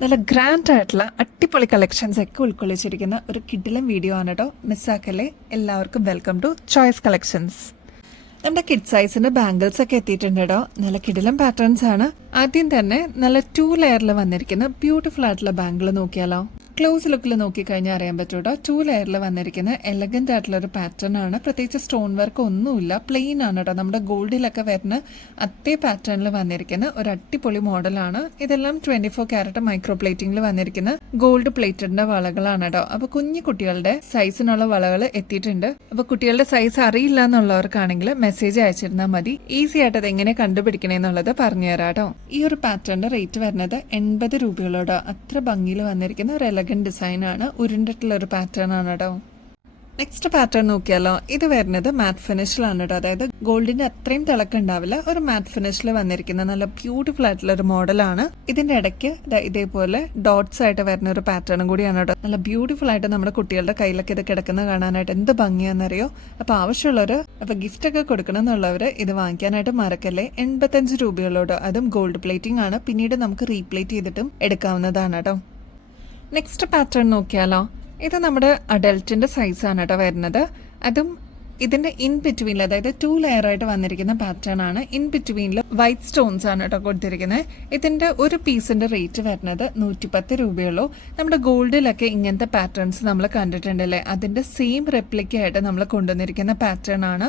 നല്ല ഗ്രാൻഡ് ആയിട്ടുള്ള അടിപൊളി കളക്ഷൻസ് ഒക്കെ ഉൾക്കൊള്ളിച്ചിരിക്കുന്ന ഒരു കിഡിലൻ വീഡിയോ ആണ് കേട്ടോ. മിസ്സാക്കല്ലേ. എല്ലാവർക്കും വെൽക്കം ടു ചോയ്സ് കളക്ഷൻസ്. നമ്മുടെ കിഡ് സൈസിന്റെ ബാംഗിൾസ് ഒക്കെ എത്തിയിട്ടുണ്ട് കേട്ടോ. നല്ല കിഡിലൻ പാറ്റേൺസ് ആണ്. ആദ്യം തന്നെ നല്ല 2 ലെയറിൽ വന്നിരിക്കുന്ന ബ്യൂട്ടിഫുൾ ആയിട്ടുള്ള ബാംഗിൾ നോക്കിയാലോ. ക്ലോസ് ലുക്കിൽ നോക്കിക്കഴിഞ്ഞാൽ അറിയാൻ പറ്റും കേട്ടോ. 2 ലെയറിൽ വന്നിരിക്കുന്ന എലഗന്റ് ആയിട്ടുള്ള ഒരു പാറ്റേൺ ആണ്. പ്രത്യേകിച്ച് സ്റ്റോൺ വർക്ക് ഒന്നുമില്ല, പ്ലെയിൻ ആണ് കേട്ടോ. നമ്മുടെ ഗോൾഡിലൊക്കെ വരുന്ന അതേ പാറ്റേണിൽ വന്നിരിക്കുന്ന ഒരു അടിപൊളി മോഡലാണ്. ഇതെല്ലാം 24 ക്യാരറ്റ് മൈക്രോ പ്ലേറ്റിംഗിൽ വന്നിരിക്കുന്ന ഗോൾഡ് പ്ലേറ്റഡിന്റെ വളകളാണ് കേട്ടോ. അപ്പൊ കുഞ്ഞു കുട്ടികളുടെ സൈസിനുള്ള വളകൾ എത്തിയിട്ടുണ്ട്. അപ്പൊ കുട്ടികളുടെ സൈസ് അറിയില്ല എന്നുള്ളവർക്കാണെങ്കിൽ മെസ്സേജ് അയച്ചിരുന്നാൽ മതി. ഈസി ആയിട്ട് അത് എങ്ങനെ കണ്ടുപിടിക്കണേന്നുള്ളത് പറഞ്ഞു തരാം കേട്ടോ. ഈ ഒരു പാറ്റേണിന്റെ റേറ്റ് വരുന്നത് 80 രൂപയോടോ. അത്ര ഭംഗിയിൽ വന്നിരിക്കുന്ന ഒരു ഡിസൈൻ ആണ്. ഉരുണ്ടിട്ടുള്ള ഒരു പാറ്റേൺ ആണ് കേട്ടോ. നെക്സ്റ്റ് പാറ്റേൺ നോക്കിയാലോ. ഇത് വരുന്നത് മാറ്റ് ഫിനിഷിലാണ് കേട്ടോ. അതായത് ഗോൾഡിന്റെ അത്രയും തിളക്കം ഉണ്ടാവില്ല, ഒരു മാറ്റ് ഫിനിഷിൽ വന്നിരിക്കുന്ന നല്ല ബ്യൂട്ടിഫുൾ ആയിട്ടുള്ള ഒരു മോഡലാണ്. ഇതിന്റെ ഇടയ്ക്ക് ഇതേപോലെ ഡോട്ട്സ് ആയിട്ട് വരുന്ന ഒരു പാറ്റേണും കൂടിയാണ് കേട്ടോ. നല്ല ബ്യൂട്ടിഫുൾ ആയിട്ട് നമ്മുടെ കുട്ടികളുടെ കയ്യിലൊക്കെ ഇത് കിടക്കുന്ന കാണാനായിട്ട് എന്ത് ഭംഗിയാണെന്നറിയോ. അപ്പൊ ആവശ്യമുള്ളവര് ഗിഫ്റ്റ് ഒക്കെ കൊടുക്കണം എന്നുള്ളവര് ഇത് വാങ്ങിക്കാനായിട്ട് മറക്കല്ലേ. 85 രൂപയോടോ. അതും ഗോൾഡ് പ്ലേറ്റിംഗ് ആണ്. പിന്നീട് നമുക്ക് റീപ്ലേറ്റ് ചെയ്തിട്ടും എടുക്കാവുന്നതാണ് കേട്ടോ. നെക്സ്റ്റ് പാറ്റേൺ നോക്കിയാലോ. ഇത് നമ്മുടെ അഡൽട്ടിന്റെ സൈസാണ് കേട്ടോ വരുന്നത്. അതും ഇതിന്റെ ഇൻ ബിറ്റ്വീനിൽ, അതായത് 2 ലെയർ ആയിട്ട് വന്നിരിക്കുന്ന പാറ്റേൺ ആണ്. ഇൻ ബിറ്റ്വീനിൽ വൈറ്റ് സ്റ്റോൺസ് ആണ് കേട്ടോ കൊടുത്തിരിക്കുന്നത്. ഇതിന്റെ ഒരു പീസിന്റെ റേറ്റ് വരുന്നത് 110 രൂപയുള്ളൂ. നമ്മുടെ ഗോൾഡിലൊക്കെ ഇങ്ങനത്തെ പാറ്റേൺസ് നമ്മൾ കണ്ടിട്ടുണ്ടല്ലേ, അതിന്റെ സെയിം റെപ്ലിക്ക ആയിട്ട് നമ്മൾ കൊണ്ടുവന്നിരിക്കുന്ന പാറ്റേൺ ആണ്.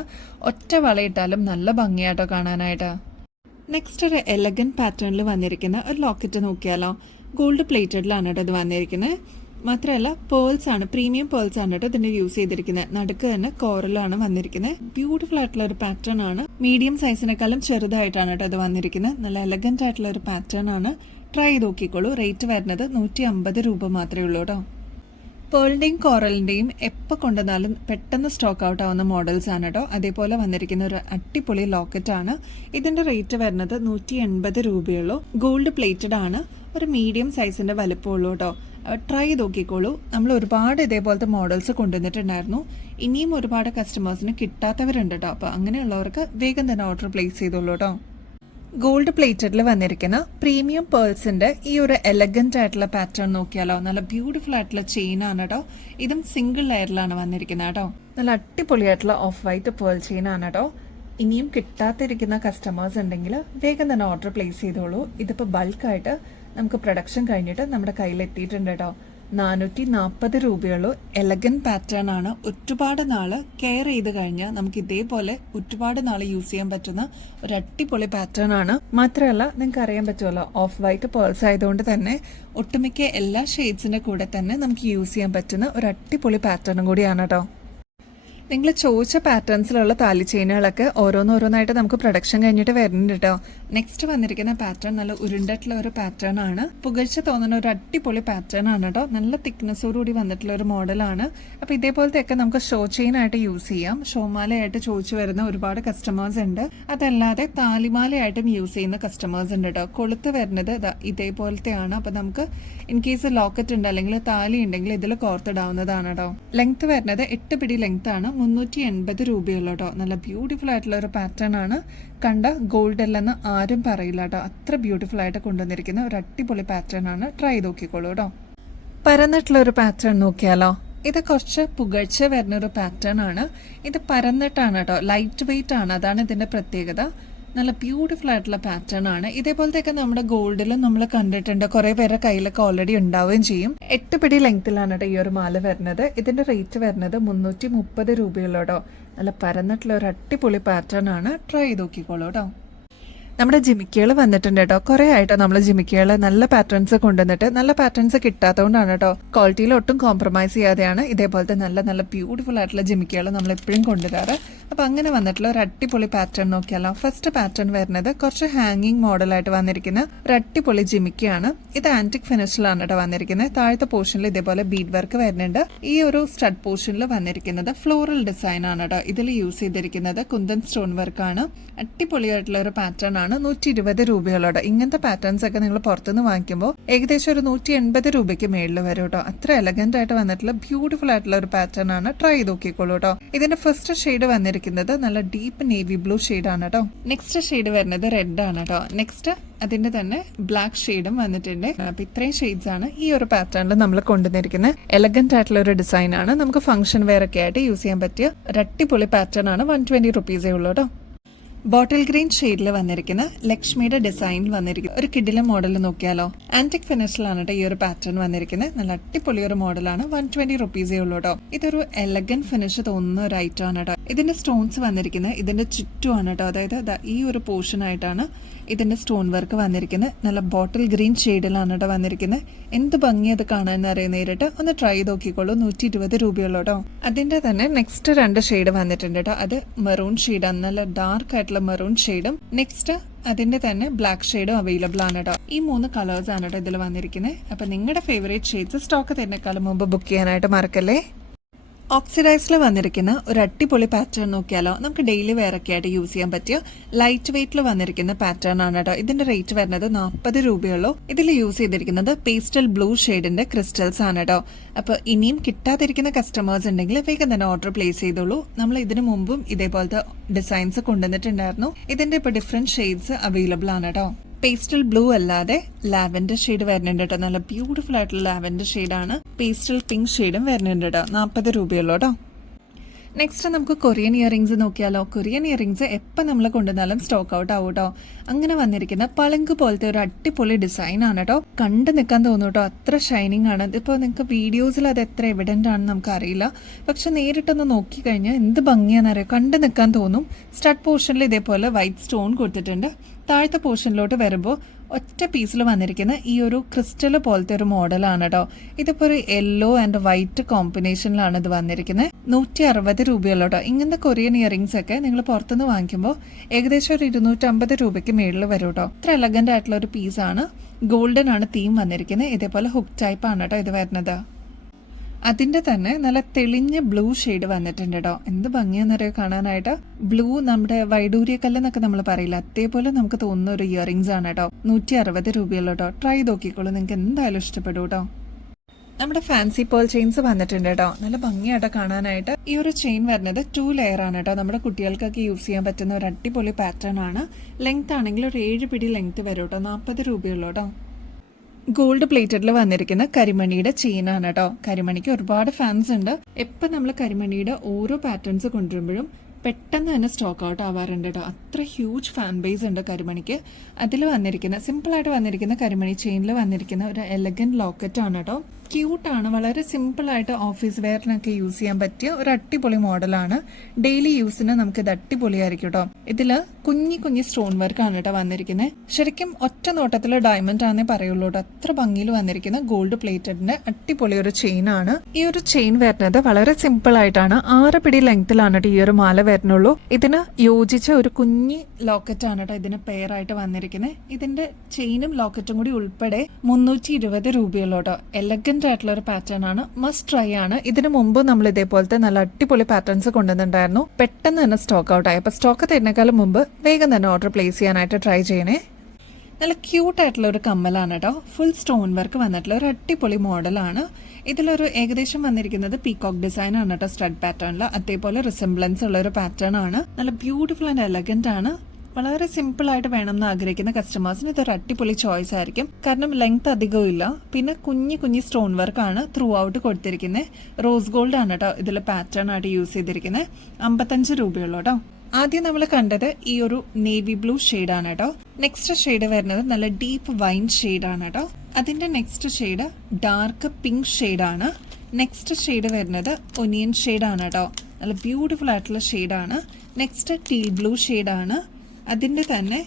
ഒറ്റ വളയിട്ടാലും നല്ല ഭംഗിയായിട്ടോ കാണാനായിട്ട്. നെക്സ്റ്റ് ഒരു എലഗന്റ് പാറ്റേണിൽ വന്നിരിക്കുന്ന ഒരു ലോക്കറ്റ് നോക്കിയാലോ. ഗോൾഡ് പ്ലേറ്റഡിലാണ് കേട്ടോ ഇത് വന്നിരിക്കുന്നത്. മാത്രമല്ല പേൾസ് ആണ്, പ്രീമിയം പേൾസ് ആണ് കേട്ടോ ഇതിന്റെ യൂസ് ചെയ്തിരിക്കുന്നത്. നടുക്ക് തന്നെ കോറലാണ് വന്നിരിക്കുന്നത്. ബ്യൂട്ടിഫുൾ ആയിട്ടുള്ള ഒരു പാറ്റേൺ ആണ്. മീഡിയം സൈസിനേക്കാളും ചെറുതായിട്ടാണ് കേട്ടോ ഇത് വന്നിരിക്കുന്നത്. നല്ല എലഗന്റ് ആയിട്ടുള്ള ഒരു പാറ്റേൺ ആണ്. ട്രൈ ചെയ്ത് നോക്കിക്കോളൂ. റേറ്റ് വരുന്നത് 150 രൂപ മാത്രമേ ഉള്ളൂ കേട്ടോ. പേളിന്റെയും കോറലിന്റെയും എപ്പോൾ കൊണ്ടുവന്നാലും പെട്ടെന്ന് സ്റ്റോക്ക് ഔട്ട് ആവുന്ന മോഡൽസ് ആണ് കേട്ടോ. അതേപോലെ വന്നിരിക്കുന്ന ഒരു അടിപൊളി ലോക്കറ്റ് ആണ്. ഇതിന്റെ റേറ്റ് വരുന്നത് 180 രൂപയുള്ളൂ. ഗോൾഡ് പ്ലേറ്റഡ് ആണ്. ഒരു മീഡിയം സൈസിന്റെ വലുപ്പമുള്ളൂ കേട്ടോ. ട്രൈ ചെയ്ത് നോക്കിക്കോളൂ. നമ്മൾ ഒരുപാട് ഇതേപോലത്തെ മോഡൽസ് കൊണ്ടുവന്നിട്ടുണ്ടായിരുന്നു. ഇനിയും ഒരുപാട് കസ്റ്റമേഴ്സിന് കിട്ടാത്തവരുണ്ട് കേട്ടോ. അപ്പൊ അങ്ങനെയുള്ളവർക്ക് വേഗം തന്നെ ഓർഡർ പ്ലേസ് ചെയ്തോളൂ കേട്ടോ. ഗോൾഡ് പ്ലേറ്റഡിൽ വന്നിരിക്കുന്ന പ്രീമിയം പേൾസിന്റെ ഈ ഒരു എലഗന്റ് ആയിട്ടുള്ള പാറ്റേൺ നോക്കിയാലോ. നല്ല ബ്യൂട്ടിഫുൾ ആയിട്ടുള്ള ചെയിൻ ആണ് കേട്ടോ. ഇതും സിംഗിൾ ലെയറിലാണ് വന്നിരിക്കുന്നത് കേട്ടോ. നല്ല അടിപൊളിയായിട്ടുള്ള ഓഫ് വൈറ്റ് പേൾ ചെയിൻ ആണ് കേട്ടോ. ഇനിയും കിട്ടാതിരിക്കുന്ന കസ്റ്റമേഴ്സ് ഉണ്ടെങ്കിൽ വേഗം തന്നെ ഓർഡർ പ്ലേസ് ചെയ്തോളൂ. ഇതിപ്പോൾ ബൾക്കായിട്ട് നമുക്ക് പ്രൊഡക്ഷൻ കഴിഞ്ഞിട്ട് നമ്മുടെ കയ്യിൽ എത്തിയിട്ടുണ്ട് കേട്ടോ. 440 രൂപയുള്ളൂ. എലഗന്റ് പാറ്റേൺ ആണ്. ഒരുപാട് നാള് കെയർ ചെയ്ത് കഴിഞ്ഞാൽ നമുക്ക് ഇതേപോലെ ഒരുപാട് നാള് യൂസ് ചെയ്യാൻ പറ്റുന്ന ഒരു അടിപൊളി പാറ്റേൺ ആണ്. മാത്രമല്ല നിങ്ങൾക്ക് അറിയാൻ പറ്റുമല്ലോ, ഓഫ് വൈറ്റ് പേൾസ് ആയതുകൊണ്ട് തന്നെ ഒട്ടുമിക്ക എല്ലാ ഷെയ്ഡ്സിന്റെ കൂടെ തന്നെ നമുക്ക് യൂസ് ചെയ്യാൻ പറ്റുന്ന ഒരു അടിപൊളി പാറ്റേണും കൂടിയാണ് കേട്ടോ. നിങ്ങൾ ചോദിച്ച പാറ്റേൺസിലുള്ള താലി ചെയിനുകളൊക്കെ ഓരോന്നോരോന്നായിട്ട് നമുക്ക് പ്രൊഡക്ഷൻ കഴിഞ്ഞിട്ട് വരുന്നുണ്ട് കേട്ടോ. നെക്സ്റ്റ് വന്നിരിക്കുന്ന പാറ്റേൺ നല്ല ഉരുണ്ടിട്ടുള്ള ഒരു പാറ്റേൺ ആണ്. പുകഴ്ച തോന്നുന്ന ഒരു അടിപൊളി പാറ്റേൺ ആണ് കേട്ടോ. നല്ല തിക്നെസ്സോടുകൂടി വന്നിട്ടുള്ള ഒരു മോഡലാണ്. അപ്പൊ ഇതേപോലത്തെയൊക്കെ നമുക്ക് ഷോ ചെയിൻ ആയിട്ട് യൂസ് ചെയ്യാം. ഷോമാലയായിട്ട് ചോദിച്ചു വരുന്ന ഒരുപാട് കസ്റ്റമേഴ്സ് ഉണ്ട്. അതല്ലാതെ താലിമാലയായിട്ടും യൂസ് ചെയ്യുന്ന കസ്റ്റമേഴ്സ് ഉണ്ട് കേട്ടോ. കൊളുത്ത് വരുന്നത് ഇതേപോലത്തെയാണ്. അപ്പൊ നമുക്ക് ഇൻ കേസ് ലോക്കറ്റ് ഉണ്ട് അല്ലെങ്കിൽ താലി ഉണ്ടെങ്കിൽ ഇതിൽ കോർത്തിടാവുന്നതാണ് കേട്ടോ. ലെങ്ത് വരുന്നത് 8 പിടി ലെങ്ത് ആണ്. 380 രൂപയുള്ളൂ കേട്ടോ. നല്ല ബ്യൂട്ടിഫുൾ ആയിട്ടുള്ള ഒരു പാറ്റേൺ ആണ്. കണ്ട ഗോൾഡ് അല്ലെന്ന് ആരും പറയില്ല കേട്ടോ. അത്ര ബ്യൂട്ടിഫുൾ ആയിട്ട് കൊണ്ടുവന്നിരിക്കുന്ന ഒരു അടിപൊളി പാറ്റേൺ ആണ്. ട്രൈ ചെയ്ത് നോക്കിക്കോളൂ കേട്ടോ. പരന്നിട്ടുള്ള ഒരു പാറ്റേൺ നോക്കിയാലോ. ഇത് കുറച്ച് പുകഴ്ച വരുന്ന ഒരു പാറ്റേൺ ആണ്. ഇത് പരന്നിട്ടാണ് കേട്ടോ. ലൈറ്റ് വെയിറ്റ് ആണ്. അതാണ് ഇതിന്റെ പ്രത്യേകത. നല്ല ബ്യൂട്ടിഫുൾ ആയിട്ടുള്ള പാറ്റേൺ ആണ്. ഇതേപോലത്തെയൊക്കെ നമ്മുടെ ഗോൾഡിലും നമ്മൾ കണ്ടിട്ടുണ്ട്. കുറെ പേരുടെ കയ്യിലൊക്കെ ഓൾറെഡി ഉണ്ടാവുകയും ചെയ്യും. 8 പിടി ലെങ്ത്തിലാണ് കേട്ടോ ഈ ഒരു മാല വരുന്നത്. ഇതിന്റെ റേറ്റ് വരുന്നത് 330 രൂപയുള്ളൂ കേട്ടോ. നല്ല പരന്നിട്ടുള്ള ഒരു അടിപൊളി പാറ്റേൺ ആണ്. ട്രൈ ചെയ്ത് നോക്കിക്കോളൂ കേട്ടോ. നമ്മുടെ ജിമിക്കുകൾ വന്നിട്ടുണ്ട് കേട്ടോ. കുറെ ആയിട്ടോ നമ്മൾ ജിമിക്കുകൾ നല്ല പാറ്റേൺസ് കൊണ്ടുവന്നിട്ട് നല്ല പാറ്റേൺസ് കിട്ടാത്തതുകൊണ്ടാണ് കേട്ടോ. ക്വാളിറ്റിയിൽ ഒട്ടും കോംപ്രമൈസ് ചെയ്യാതെയാണ് ഇതേപോലത്തെ നല്ല നല്ല ബ്യൂട്ടിഫുൾ ആയിട്ടുള്ള ജിമിക്കുകൾ നമ്മൾ എപ്പോഴും കൊണ്ടുവരാറ്. അപ്പൊ അങ്ങനെ വന്നിട്ടുള്ള ഒരു അടിപൊളി പാറ്റേൺ നോക്കിയാലോ. ഫസ്റ്റ് പാറ്റേൺ വരുന്നത് കുറച്ച് ഹാങ്ങിങ് മോഡലായിട്ട് വന്നിരിക്കുന്ന ഒരു അടിപൊളി ജിമിക്കയാണ്. ഇത് ആന്റിക് ഫിനിഷിലാണ് കേട്ടോ വന്നിരിക്കുന്നത്. താഴത്തെ പോർഷനിൽ ഇതേപോലെ ബീഡ് വർക്ക് വരുന്നുണ്ട്. ഈ ഒരു സ്റ്റഡ് പോർഷനിൽ വന്നിരിക്കുന്നത് ഫ്ലോറൽ ഡിസൈൻ ആണ് കേട്ടോ. ഇതിൽ യൂസ് ചെയ്തിരിക്കുന്നത് കുന്തൻ സ്റ്റോൺ വർക്ക് ആണ്. അടിപൊളിയായിട്ടുള്ള ഒരു പാറ്റേൺ ആണ്. 120 രൂപയോടെ. ഇങ്ങനത്തെ പാറ്റേൺസ് ഒക്കെ നിങ്ങൾ പുറത്തുനിന്ന് വാങ്ങിക്കുമ്പോൾ ഏകദേശം ഒരു 180 രൂപയ്ക്ക് മേളിൽ വരും കേട്ടോ. അത്ര എലഗന്റ് ആയിട്ട് വന്നിട്ടുള്ള ബ്യൂട്ടിഫുൾ ആയിട്ടുള്ള ഒരു പാറ്റേൺ ആണ്. ട്രൈ ചെയ്ത് നോക്കിക്കോളൂ കേട്ടോ. ഇതിന്റെ ഫസ്റ്റ് ഷെയ്ഡ് വന്നിരിക്കുന്നത് വന്നിരിക്കുന്നത് നല്ല ഡീപ്പ് നേവി ബ്ലൂ ആണ് കേട്ടോ. നെക്സ്റ്റ് ഷെയ്ഡ് വരുന്നത് റെഡ് ആണ് കേട്ടോ. നെക്സ്റ്റ് അതിന്റെ തന്നെ ബ്ലാക്ക് ഷെയ്ഡും വന്നിട്ടുണ്ട്. അപ്പൊ ഇത്രയും ഷെയ്ഡ്സ് ആണ് ഈ ഒരു പാറ്റേണിൽ നമ്മൾ കൊണ്ടുവന്നിരിക്കുന്നത്. എലഗന്റ് ആയിട്ടുള്ള ഒരു ഡിസൈൻ ആണ്. നമുക്ക് ഫംഗ്ഷൻ വെയർ ഒക്കെ ആയിട്ട് യൂസ് ചെയ്യാൻ പറ്റിയ ഒരു അടിപൊളി പാറ്റേൺ ആണ്. 120 റുപ്പീസേ ഉള്ളൂ കേട്ടോ. ബോട്ടിൽ ഗ്രീൻ ഷെയ്ഡിൽ വന്നിരിക്കുന്ന ലക്ഷ്മിയുടെ ഡിസൈനിൽ വന്നിരിക്കുന്ന ഒരു കിഡിലെ മോഡൽ നോക്കിയാലോ. ആന്റിക് ഫിനിഷിലാണ് കേട്ടോ ഈ ഒരു പാറ്റേൺ വന്നിരിക്കുന്നത്. നല്ല അടിപൊളി ഒരു മോഡലാണ്. 120 റുപ്പീസേ ഉള്ളൂ കേട്ടോ. ഇതൊരു എലഗന്റ് ഫിനിഷ് തോന്നുന്ന ഒരു ഐറ്റം ആണ് കേട്ടോ. ഇതിന്റെ സ്റ്റോൺസ് വന്നിരിക്കുന്നത് ഇതിന്റെ ചുറ്റുമാണ് കേട്ടോ. അതായത് ഈ ഒരു പോർഷൻ ആയിട്ടാണ് ഇതിന്റെ സ്റ്റോൺ വർക്ക് വന്നിരിക്കുന്നത്. നല്ല ബോട്ടിൽ ഗ്രീൻ ഷെയ്ഡിലാണ് കേട്ടോ വന്നിരിക്കുന്നത്. എന്ത് ഭംഗി അത് കാണാൻ അറിയാൻ നേരിട്ട് ഒന്ന് ട്രൈ ചെയ്ത് നോക്കിക്കോളൂ. 120 രൂപയുള്ളൂ കേട്ടോ. അതിന്റെ തന്നെ നെക്സ്റ്റ് 2 ഷെയ്ഡ് വന്നിട്ടുണ്ട് കേട്ടോ. അത് മെറൂൺ ഷെയ്ഡാണ്. നല്ല ഡാർക്ക് ആയിട്ടുള്ള മെറൂൺ ഷെയ്ഡും നെക്സ്റ്റ് അതിന്റെ തന്നെ ബ്ലാക്ക് ഷെയ്ഡും അവൈലബിൾ ആണ് കേട്ടോ. ഈ 3 കളേഴ്സ് ആണ് കേട്ടോ ഇതിൽ വന്നിരിക്കുന്നത്. അപ്പൊ നിങ്ങളുടെ ഫേവറേറ്റ് ഷെയ്ഡ്സ് സ്റ്റോക്ക് തരുന്നേക്കാളും മുമ്പ് ബുക്ക് ചെയ്യാനായിട്ട് മറക്കല്ലേ. ഓക്സിഡൈസിൽ വന്നിരിക്കുന്ന ഒരു അടിപൊളി പാറ്റേൺ നോക്കിയാലോ. നമുക്ക് ഡെയിലി വെയർ ഒക്കെ ആയിട്ട് യൂസ് ചെയ്യാൻ പറ്റിയ ലൈറ്റ് വെയിറ്റിൽ വന്നിരിക്കുന്ന പാറ്റേൺ ആണ് കേട്ടോ. ഇതിന്റെ റേറ്റ് വരുന്നത് 40 രൂപയുള്ളൂ. ഇതിൽ യൂസ് ചെയ്തിരിക്കുന്നത് പേസ്റ്റൽ ബ്ലൂ ഷെയ്ഡിന്റെ ക്രിസ്റ്റൽസ് ആണ് കേട്ടോ. അപ്പൊ ഇനിയും കിട്ടാതിരിക്കുന്ന കസ്റ്റമേഴ്സ് ഉണ്ടെങ്കിൽ വേഗം തന്നെ ഓർഡർ പ്ലേസ് ചെയ്തോളൂ. നമ്മൾ ഇതിനു മുമ്പും ഇതേപോലത്തെ ഡിസൈൻസ് കൊണ്ടുവന്നിട്ടുണ്ടായിരുന്നു. ഇതിന്റെ ഇപ്പൊ ഡിഫറെന്റ് ഷെയ്ഡ്സ് അവൈലബിൾ ആണ് കേട്ടോ. പേസ്റ്റൽ ബ്ലൂ അല്ലാതെ ലാവൻഡർ ഷെയ്ഡ് വരുന്നുണ്ട് കേട്ടോ. നല്ല ബ്യൂട്ടിഫുൾ ആയിട്ടുള്ള ലാവൻഡർ ഷെയ്ഡാണ്. പേസ്റ്റൽ പിങ്ക് ഷെയ്ഡും വരുന്നുണ്ട് കേട്ടോ. 40 രൂപയുള്ളൂ കേട്ടോ. നെക്സ്റ്റ് നമുക്ക് കൊറിയൻ ഇയറിംഗ്സ് നോക്കിയാലോ. കൊറിയൻ ഇയറിംഗ്സ് എപ്പോൾ നമ്മൾ കൊണ്ടുവന്നാലും സ്റ്റോക്ക് ഔട്ട് ആവും കേട്ടോ. അങ്ങനെ വന്നിരിക്കുന്ന പളങ്ക് പോലത്തെ ഒരു അടിപൊളി ഡിസൈൻ ആണ് കേട്ടോ. കണ്ടു നിൽക്കാൻ തോന്നും കേട്ടോ. അത്ര ഷൈനിങ് ആണ്. ഇപ്പോൾ നിങ്ങൾക്ക് വീഡിയോസിൽ അത് എത്ര എവിഡന്റ് ആണെന്ന് നമുക്ക് അറിയില്ല. പക്ഷെ നേരിട്ടൊന്ന് നോക്കിക്കഴിഞ്ഞാൽ എന്ത് ഭംഗിയാണെന്നറിയാം. കണ്ടു നിൽക്കാൻ തോന്നും. സ്റ്റഡ് പോർഷനിൽ ഇതേപോലെ വൈറ്റ് സ്റ്റോൺ കൊടുത്തിട്ടുണ്ട്. താഴത്തെ പോർഷനിലോട്ട് വരുമ്പോൾ ഒറ്റ പീസിൽ വന്നിരിക്കുന്ന ഈ ഒരു ക്രിസ്റ്റൽ പോലത്തെ ഒരു മോഡലാണ് കേട്ടോ. ഇതിപ്പോ ഒരു യെല്ലോ ആൻഡ് വൈറ്റ് കോമ്പിനേഷനിലാണ് ഇത് വന്നിരിക്കുന്നത്. 160 രൂപയുള്ളൂ കേട്ടോ. ഇങ്ങനത്തെ കൊറിയൻ ഇയറിംഗ്സ് ഒക്കെ നിങ്ങൾ പുറത്തുനിന്ന് വാങ്ങിക്കുമ്പോൾ ഏകദേശം ഒരു 250 രൂപയ്ക്ക് മേളിൽ വരും കേട്ടോ. ഇത്ര എലഗന്റ് ആയിട്ടുള്ള ഒരു പീസാണ്. ഗോൾഡൻ ആണ് തീം വന്നിരിക്കുന്നത്. ഇതേപോലെ ഹുക്ക് ടൈപ്പ് ആണ് കേട്ടോ ഇത് വരുന്നത്. അതിന്റെ തന്നെ നല്ല തെളിഞ്ഞ ബ്ലൂ ഷെയ്ഡ് വന്നിട്ടുണ്ട് കേട്ടോ. എന്ത് ഭംഗിയാന്നറിയോ കാണാനായിട്ട്. ബ്ലൂ നമ്മുടെ വൈഡൂര്യക്കല്ല് എന്നൊക്കെ നമ്മൾ പറയില്ല, അതേപോലെ നമുക്ക് തോന്നുന്ന ഒരു ഇയറിംഗ്സ് ആണ് കേട്ടോ. 160 രൂപയുള്ളൂ കേട്ടോ. ട്രൈ നോക്കിക്കോളൂ. നിങ്ങൾക്ക് എന്തായാലും ഇഷ്ടപ്പെടും കേട്ടോ. നമ്മുടെ ഫാൻസി പേൾ ചെയിൻസ് വന്നിട്ടുണ്ട് കേട്ടോ. നല്ല ഭംഗിയായിട്ട് കാണാനായിട്ട്. ഈ ഒരു ചെയിൻ വരുന്നത് 2 ലെയർ ആണ് കേട്ടോ. നമ്മുടെ കുട്ടികൾക്കൊക്കെ യൂസ് ചെയ്യാൻ പറ്റുന്ന ഒരു അടിപൊളി പാറ്റേൺ ആണ്. ലെങ്ത് ആണെങ്കിൽ ഒരു 7 പിടി ലെങ്ത് വരും കേട്ടോ. 40 രൂപയുള്ളൂ കേട്ടോ. ഗോൾഡ് പ്ലേറ്റഡിൽ വന്നിരിക്കുന്ന കരിമണിയുടെ ചെയിൻ ആണ് കേട്ടോ. കരിമണിക്ക് ഒരുപാട് ഫാൻസ് ഉണ്ട്. എപ്പോൾ നമ്മൾ കരിമണിയുടെ ഓരോ പാറ്റേൺസ് കൊണ്ടുവരുമ്പോഴും പെട്ടെന്ന് തന്നെ സ്റ്റോക്ക് ഔട്ട് ആവാറുണ്ട് കേട്ടോ. അത്ര ഹ്യൂജ് ഫാൻ ബേസ് ഉണ്ട് കരിമണിക്ക്. അതിൽ വന്നിരിക്കുന്ന സിമ്പിളായിട്ട് വന്നിരിക്കുന്ന കരിമണി ചെയിനിൽ വന്നിരിക്കുന്ന ഒരു എലഗന്റ് ലോക്കറ്റ് ആണ് കേട്ടോ. ക്യൂട്ടാണ്. വളരെ സിമ്പിളായിട്ട് ഓഫീസ് വെയറിനൊക്കെ യൂസ് ചെയ്യാൻ പറ്റിയ ഒരു അടിപൊളി മോഡലാണ്. ഡെയിലി യൂസിന് നമുക്ക് ഇത് അടിപൊളിയായിരിക്കും കേട്ടോ. ഇതില് കുഞ്ഞി സ്റ്റോൺ വർക്ക് ആണ് കേട്ടോ വന്നിരിക്കുന്നത്. ശരിക്കും ഒറ്റ നോട്ടത്തിൽ ഡയമണ്ട് ആണെന്നേ പറയുള്ളൂ കേട്ടോ. അത്ര ഭംഗിയിൽ വന്നിരിക്കുന്ന ഗോൾഡ് പ്ലേറ്റഡിന്റെ അടിപൊളി ഒരു ചെയിൻ ആണ്. ഈ ഒരു ചെയിൻ വരുന്നത് വളരെ സിമ്പിൾ ആയിട്ടാണ്. 6 പിടി ലെങ്ത്തിലാണ് ഈ ഒരു മാല വരുന്നുള്ളൂ. ഇതിന് യോജിച്ച ഒരു കുഞ്ഞി ലോക്കറ്റ് ആണ് കേട്ടോ ഇതിന് പെയർ ആയിട്ട് വന്നിരിക്കുന്നത്. ഇതിന്റെ ചെയിനും ലോക്കറ്റും കൂടി ഉൾപ്പെടെ 320 രൂപയുള്ളൂ കേട്ടോ. എലഗന്റ് ആയിട്ടുള്ള ഒരു പാറ്റേൺ ആണ്. മസ്റ്റ് ട്രൈ ആണ്. ഇതിനു മുമ്പ് നമ്മൾ ഇതേപോലത്തെ നല്ല അടിപൊളി പാറ്റേൺസ് കൊണ്ടുവന്നിട്ടുണ്ടായിരുന്നു. പെട്ടെന്ന് തന്നെ സ്റ്റോക്ക് ഔട്ട് ആയി. അപ്പൊ സ്റ്റോക്ക് തരുന്നേക്കാളും മുമ്പ് വേഗം തന്നെ ഓർഡർ പ്ലേസ് ചെയ്യാനായിട്ട് ട്രൈ ചെയ്യണേ. നല്ല ക്യൂട്ട് ആയിട്ടുള്ള ഒരു കമ്മലാണ് കേട്ടോ. ഫുൾ സ്റ്റോൺ വർക്ക് വന്നിട്ടുള്ള ഒരു അടിപൊളി മോഡലാണ്. ഇതിലൊരു ഏകദേശം വന്നിരിക്കുന്നത് പീകോക്ക് ഡിസൈൻ ആണ് കേട്ടോ. സ്റ്റഡ് പാറ്റേണിൽ അതേപോലെ റിസംബ്ലൻസ് ഉള്ള ഒരു പാറ്റേൺ ആണ്. നല്ല ബ്യൂട്ടിഫുൾ ആൻഡ് എലഗന്റ് ആണ്. വളരെ സിമ്പിൾ ആയിട്ട് വേണമെന്ന് ആഗ്രഹിക്കുന്ന കസ്റ്റമേഴ്സിന് ഇതൊരു അടിപൊളി ചോയ്സ് ആയിരിക്കും. കാരണം ലെങ്ത് അധികവും ഇല്ല. പിന്നെ കുഞ്ഞി സ്റ്റോൺ വർക്ക് ആണ് ത്രൂ ഔട്ട് കൊടുത്തിരിക്കുന്നത്. റോസ് ഗോൾഡ് ആണ് കേട്ടോ ഇതിൽ പാറ്റേൺ ആയിട്ട് യൂസ് ചെയ്തിരിക്കുന്നത്. 55 രൂപയുള്ളൂ കേട്ടോ. ആദ്യം നമ്മൾ കണ്ടത് ഈ ഒരു നേവി ബ്ലൂ ഷെയ്ഡ് ആണ് കേട്ടോ. നെക്സ്റ്റ് ഷെയ്ഡ് വരുന്നത് നല്ല ഡീപ്പ് വൈൻ ഷെയ്ഡ് ആണ് കേട്ടോ. അതിന്റെ next shade dark pink shade ആണ്. നെക്സ്റ്റ് ഷെയ്ഡ് വരുന്നത് ഒനിയൻ ഷെയ്ഡ് ആണ് കേട്ടോ. നല്ല ബ്യൂട്ടിഫുൾ ആയിട്ടുള്ള ഷെയ്ഡ് ആണ്. നെക്സ്റ്റ് ടീൽ ബ്ലൂ ഷെയ്ഡ് ആണ്. അതിന്റെ തന്നെ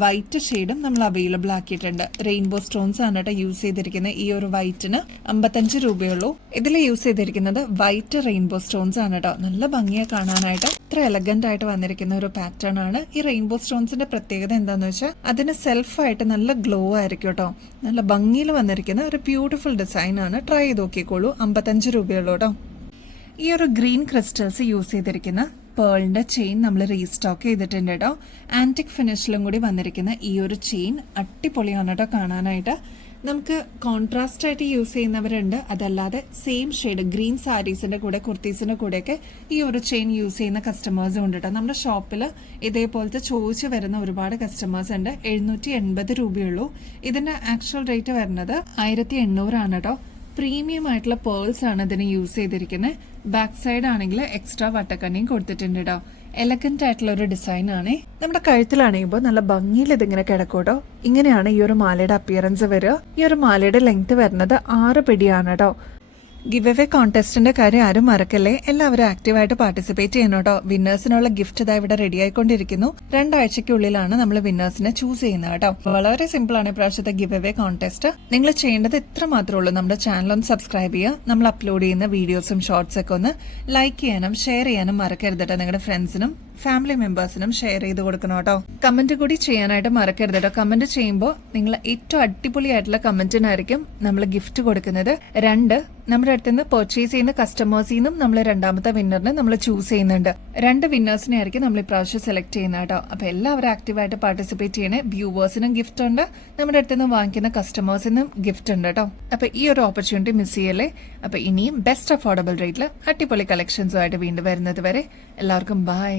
വൈറ്റ് ഷെയ്ഡും നമ്മൾ അവൈലബിൾ ആക്കിയിട്ടുണ്ട്. റെയിൻബോ സ്റ്റോൺസ് ആണ് കേട്ടോ യൂസ് ചെയ്തിരിക്കുന്നത്. ഈ ഒരു വൈറ്റിന് 55 രൂപയുള്ളൂ. ഇതിൽ യൂസ് ചെയ്തിരിക്കുന്നത് വൈറ്റ് റെയിൻബോ സ്റ്റോൺസ് ആണ് കേട്ടോ. നല്ല ഭംഗിയെ കാണാനായിട്ട്. ഇത്ര എലഗന്റ് ആയിട്ട് വന്നിരിക്കുന്ന ഒരു പാറ്റേൺ ആണ്. ഈ റെയിൻബോ സ്റ്റോൺസിന്റെ പ്രത്യേകത എന്താന്ന് വെച്ചാൽ അതിന് സെൽഫായിട്ട് നല്ല ഗ്ലോ ആയിരിക്കും കേട്ടോ. നല്ല ഭംഗിയിൽ വന്നിരിക്കുന്ന ഒരു ബ്യൂട്ടിഫുൾ ഡിസൈൻ ആണ്. ട്രൈ ചെയ്ത് നോക്കിക്കോളൂ. 55 രൂപയുള്ളൂ കേട്ടോ. ഈ ഒരു ഗ്രീൻ ക്രിസ്റ്റൽസ് യൂസ് ചെയ്തിരിക്കുന്ന പേളിന്റെ ചെയിൻ നമ്മൾ റീസ്റ്റോക്ക് ചെയ്തിട്ടുണ്ട് കേട്ടോ. ആന്റിക് ഫിനിഷിലും കൂടി വന്നിരിക്കുന്ന ഈ ഒരു ചെയിൻ അടിപൊളിയാണ് കേട്ടോ കാണാനായിട്ട്. നമുക്ക് കോൺട്രാസ്റ്റ് ആയിട്ട് യൂസ് ചെയ്യുന്നവരുണ്ട്, അതല്ലാതെ സെയിം ഷെയ്ഡ് ഗ്രീൻ സാരീസിന്റെ കൂടെ കുർത്തീസിന്റെ കൂടെയൊക്കെ ഈ ഒരു ചെയിൻ യൂസ് ചെയ്യുന്ന കസ്റ്റമേഴ്സും ഉണ്ട് കേട്ടോ. നമ്മുടെ ഷോപ്പിൽ ഇതേപോലത്തെ ചോദിച്ചു വരുന്ന ഒരുപാട് കസ്റ്റമേഴ്സ് ഉണ്ട്. 780 രൂപയുള്ളൂ. ഇതിന്റെ ആക്ച്വൽ റേറ്റ് വരുന്നത് 1800 ആണ് കേട്ടോ. പ്രീമിയം ആയിട്ടുള്ള പേൾസ് ആണ് ഇതിന് യൂസ് ചെയ്തിരിക്കുന്നത്. ബാക്ക് സൈഡ് ആണെങ്കിൽ എക്സ്ട്രാ വട്ടക്കണ്ണിയും കൊടുത്തിട്ടുണ്ട് കേട്ടോ. എലഗന്റ് ആയിട്ടുള്ള ഒരു ഡിസൈൻ ആണ്. നമ്മുടെ കഴുത്തിലാണെങ്കിപ്പോൾ നല്ല ഭംഗിയിൽ ഇതിങ്ങനെ കിടക്കൂട്ടോ. ഇങ്ങനെയാണ് ഈ ഒരു മാലയുടെ അപ്പിയറൻസ് വരിക. ഈ ഒരു മാലയുടെ ലെങ്ത് വരുന്നത് 6 പിടിയാണ് കേട്ടോ. ഗിവ് അവേ കോൺടെസ്റ്റിന്റെ കാര്യം ആരും മറക്കല്ലേ. എല്ലാവരും ആക്റ്റീവായിട്ട് പാർട്ടിസിപ്പേറ്റ് ചെയ്യണം കേട്ടോ. വിന്നേഴ്സിനുള്ള ഗിഫ്റ്റ് ഇതാ ഇവിടെ റെഡി ആയിക്കൊണ്ടിരിക്കുന്നു. 2 ആഴ്ചയ്ക്കുള്ളിലാണ് നമ്മൾ വിന്നേഴ്സിനെ ചൂസ് ചെയ്യുന്നത് കേട്ടോ. വളരെ സിമ്പിൾ ആണ് ഇപ്രാവശ്യത്തെ ഗിവ് അവേ കോൺടെസ്റ്റ്. നിങ്ങൾ ചെയ്യേണ്ടത് ഇത്ര മാത്രമേ ഉള്ളൂ. നമ്മുടെ ചാനൽ ഒന്ന് സബ്സ്ക്രൈബ് ചെയ്യുക. നമ്മൾ അപ്ലോഡ് ചെയ്യുന്ന വീഡിയോസും ഷോർട്സ് ഒക്കെ ഒന്ന് ലൈക്ക് ചെയ്യാനും ഷെയർ ചെയ്യാനും മറക്കരുത് കേട്ടോ. നിങ്ങളുടെ ഫ്രണ്ട്സിനും ഫാമിലി മെമ്പേഴ്സിനും ഷെയർ ചെയ്ത് കൊടുക്കണം കേട്ടോ. കമന്റ് കൂടി ചെയ്യാനായിട്ട് മറക്കരുത് കേട്ടോ. കമന്റ് ചെയ്യുമ്പോൾ നിങ്ങൾ ഏറ്റവും അടിപൊളിയായിട്ടുള്ള കമന്റിനായിരിക്കും നമ്മൾ ഗിഫ്റ്റ് കൊടുക്കുന്നത്. 2 നമ്മുടെ അടുത്ത് നിന്ന് പർച്ചേസ് ചെയ്യുന്ന കസ്റ്റമേഴ്സിൽ നിന്നും നമ്മൾ 2ാമത്തെ വിന്നറിനെ നമ്മൾ ചൂസ് ചെയ്യുന്നുണ്ട്. 2 വിന്നേഴ്സിനെ ആയിരിക്കും നമ്മൾ ഇപ്രാവശ്യം സെലക്ട് ചെയ്യുന്നത് കേട്ടോ. അപ്പൊ എല്ലാവരും ആക്റ്റീവായിട്ട് പാർട്ടിസിപ്പേറ്റ് ചെയ്യണേ. വ്യൂവേഴ്സിനും ഗിഫ്റ്റ് ഉണ്ട്, നമ്മുടെ അടുത്ത് നിന്ന് വാങ്ങിക്കുന്ന കസ്റ്റമേഴ്സിനും ഗിഫ്റ്റ് ഉണ്ട് കേട്ടോ. അപ്പൊ ഈ ഒരു ഓപ്പർച്യൂണിറ്റി മിസ് ചെയ്യല്ലേ. അപ്പൊ ഇനിയും ബെസ്റ്റ് അഫോർഡബിൾ റേറ്റിൽ അടിപൊളി കളക്ഷൻസുമായിട്ട് വീണ്ടും വരുന്നത് വരെ എല്ലാവർക്കും ബൈ.